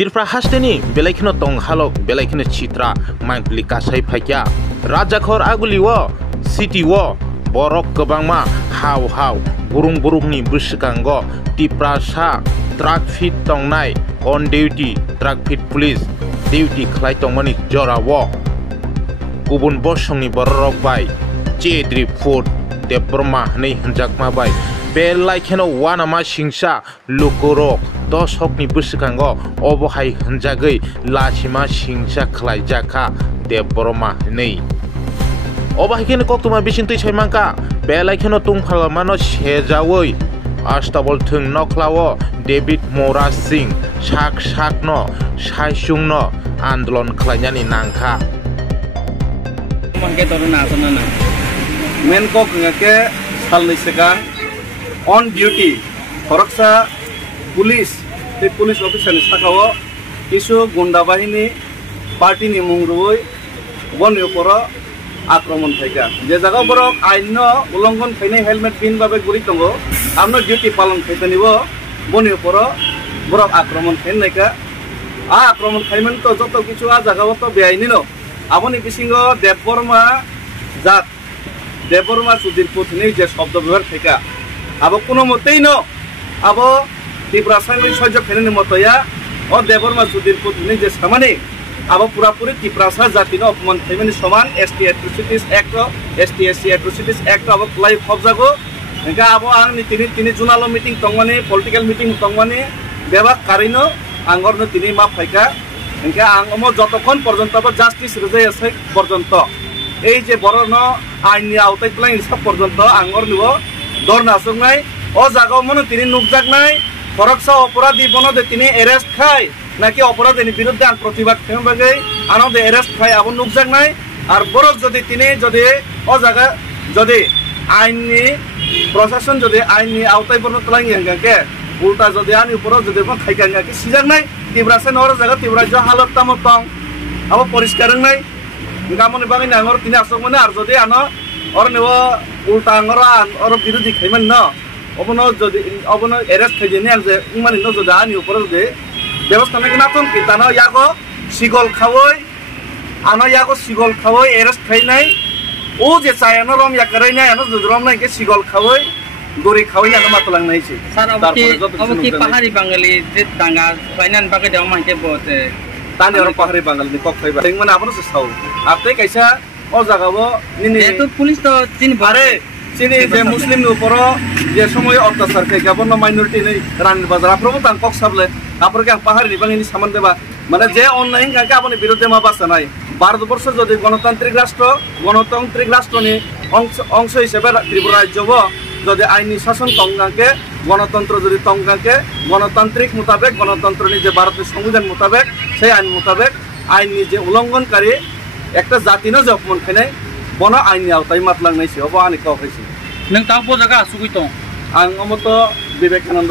Tirpra hasteni belaikino tong halok belaikino citra mangpli kasai phakya rajakhor aguli wo city wo borok kebangma haw burung ni buskango Tirpra sa truck fit tongnai on duty truck fit police duty khlai tongmani jora wo kubun bosongni borok bai chedri food debrma nei hanjakma bai belaikino wanama singsa lukorok dosokni buskango obohai hanjagoi lachima singsa khlaijaka debrma nei obahiken koktuma bisintui saimangka belaikino tungphalmano sejawoi astabol thung noklawo David Mora Singh sakno saisungno andolon khlainani nangkha mangke toruna asana menko ngake salni sekang on duty koroksa police officer ni sakawo isu gunda bahini party ni mungroi boni uporo akromon thaika je jaga borok aino ulongon khaine helmet pin babe guri tongo amno duty palon khaitanibo boni uporo borok akromon khainaika a akromon khaimen to joto kichu a jaga to beaini no aboni bisingo Debbarma Sudhir পুথনি যে শব্দ ব্যবহার থেকে আবো কোনো মতেই ন আবো ত্রিপুরা সাংবিধানিক সহ্য ফেরেনি মতয়া ও দেববর্মা সুধীর পুথনি যে সামানি আবো পুরাপুরি ত্রিপুরা জাতির অপমান ফেমিনি সমান ST atrocities act ST SC atrocities act আবো প্লাই খবজাগো একা আবো আংনি তিনি জুনালো মিটিং তংমানি পলিটিক্যাল মিটিং তংমানি বেবাক কারিনো আঙ্গরনো তিনি মা ফাইকা একা আঙ্গমো যতক্ষণ পর্যন্ত আবো জাস্টিস রেজাই আছে পর্যন্ত এই যে বড়ন আইনি আওতায় প্লাই সব পর্যন্ত আঙ্গর নিব দর নাসংনাই ও জায়গাও মনে তিনি নুকজাক নাই ফরকসা অপরাধী বনদে তিনি অ্যারেস্ট খায় নাকি অপরাধীর বিরুদ্ধে আন প্রতিবাদ খেমবাগে আনন্দে অ্যারেস্ট খায় আবো নুকজাক নাই আর বরক যদি ও জায়গা যদি আইনি প্রশাসন যদি আইনি আওতায় বর্ণ তোলাই হাঙ্গাকে উল্টা যদি আনি উপর যদি খাইকাঙ্গাকে সিজাক নাই তিব্রাসে নর জায়গা তিব্রা হালত তামতং আবো পরিষ্কার নাই গামনি বাঙি আঙর তিনি আসক মানে আর যদি আনো ওর নেব উল্টা আঙর ওর বিরোধী খাইমান ন অবনো যদি অবনো এরেস্ট খাই দিয়ে যে মানে ন যদি আনি উপরে যদি ব্যবস্থা নাকি নাতন কি তানো ইয়াগো সিগল খাওই আনো ইয়াগো সিগল খাওই এরেস্ট খাই নাই ও যে চায়ানো রম ইয়াকারাই নাই আনো যদি রম নাকি সিগল খাওই দড়ি খাওই না মাতলাং নাইছে স্যার অবকি পাহাড়ি বাঙালি যে দাঙ্গা ফাইনান বাগে দেও মাইতে বতে tani orang pahari bangal ni kok khaiba ting mana apno se sau apte kaisa o jaga bo nini eto pulis to tin bare sini je muslim ni uporo je somoy অত্যাচার kai gabon minority nei ranir bazar apro tang kok sable apro ke pahari ni bangini saman deba মানে যে online কাকে আপনি বিরুদ্ধে মা বাসা নাই ভারতবর্ষ যদি গণতান্ত্রিক রাষ্ট্র নি অংশ হিসেবে ত্রিপুরা রাজ্য যদি আইনি শাসন তঙ্গাকে গণতন্ত্র যদি তঙ্গাকে গণতান্ত্রিক মোতাবেক গণতন্ত্র যে ভারতের সংবিধান মোতাবেক সেই আইন মোতাবেক আইনি যে উল্লঙ্ঘনকারী একটা জাতি না যে অপমান খাই বন আইনি আওতায় মাতলাংনাইছে অব আনি কাউ খাইছে নং তাও জায়গা আসুগই তো আং অমত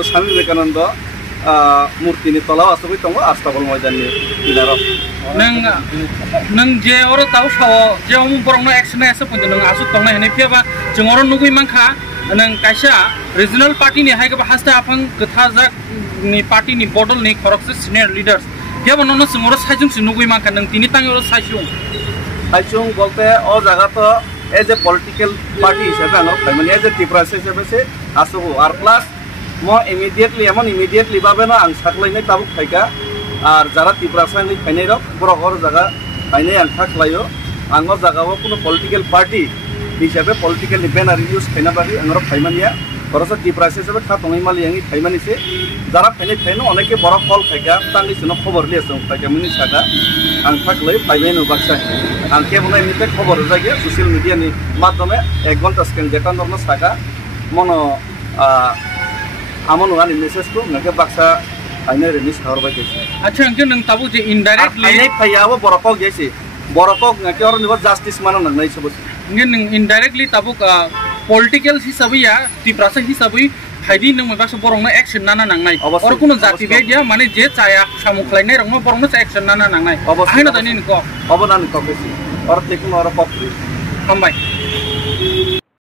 স্বামী বিবেকানন্দ মূর্তিনি তলাও আসুগই দङ আস্তাবল ময়দাননি কিনারাव नों जे अर ताव साव जे बरंनो एक्शन एसे पन्त नों आसु तंना हेने फेबा जों अर नुगुइ मानखा नों कायसा रिजनल पार्टी नि हायगा हास्ता आफां गथा जाक नि पार्टी नि बडल नि खरकसे सिनियर लिडार्स गेबो ननो जों साइजुं सि नुगुइ मानखा नों तिनि तांग साइजुं বলতে ও জায়গা তো এজ এ পলিটিক্যাল পার্টি হিসেবে আনো মানে এজ এ ত্রিপুরা হিসেবে সে আসুগো আর প্লাস মো ইমিডিয়েটলি ভাবে না আং সাকলাইনাই তাবুক ফাইকা আর যারা ত্রিপুরা সাংনি ফাইনাই রক বড় জায়গা ফাইনাই আং থাকলাইও আঙর জায়গাও কোনো পলিটিক্যাল পার্টি হিসাবে পলিটিক্যাল ব্যানার ইউজ ফাইনা বাকি আঙর ফাইমানিয়া খরচ ত্রিপুরা হিসেবে খাতঙই মালি আঙি ফাইমানিছে যারা ফাইনো অনেকে বড় কল ফাইকা তাंनि सिनो खबर लियासों फाइका मिनि सागा आं थाकलै फाइबायनो बाक्सा आं केबल एमनिते खबर जागे सोशल मिडिया नि माध्यमे 1 घंटा स्क्रिन जेटा नरनो सागा मनो আমন ওয়ানি মেসেজ কো নাকে বাক্সা আইনে রিলিজ হরবাই গেছে আচ্ছা আঙ্কে নং তাবু যে ইনডাইরেক্টলি আইনে ফাইয়াবো বরকক গেছে বরকক নাকে অর নিব জাস্টিস মানো নাই সব নং ইনডাইরেক্টলি তাবু পলিটিক্যাল হিসাবইয়া ত্রিপুরা হিসাবই ফাইদি নং মাবাসো বরংনা অ্যাকশন নানা নাংনাই অর কোন জাতি বেদিয়া মানে যে চায়া সামুখলাইনাই রংনো বরংনা অ্যাকশন নানা নাংনাই আইনা জানি নকো অবনানি ককেছি অর তেকুন অর পকরি হামবাই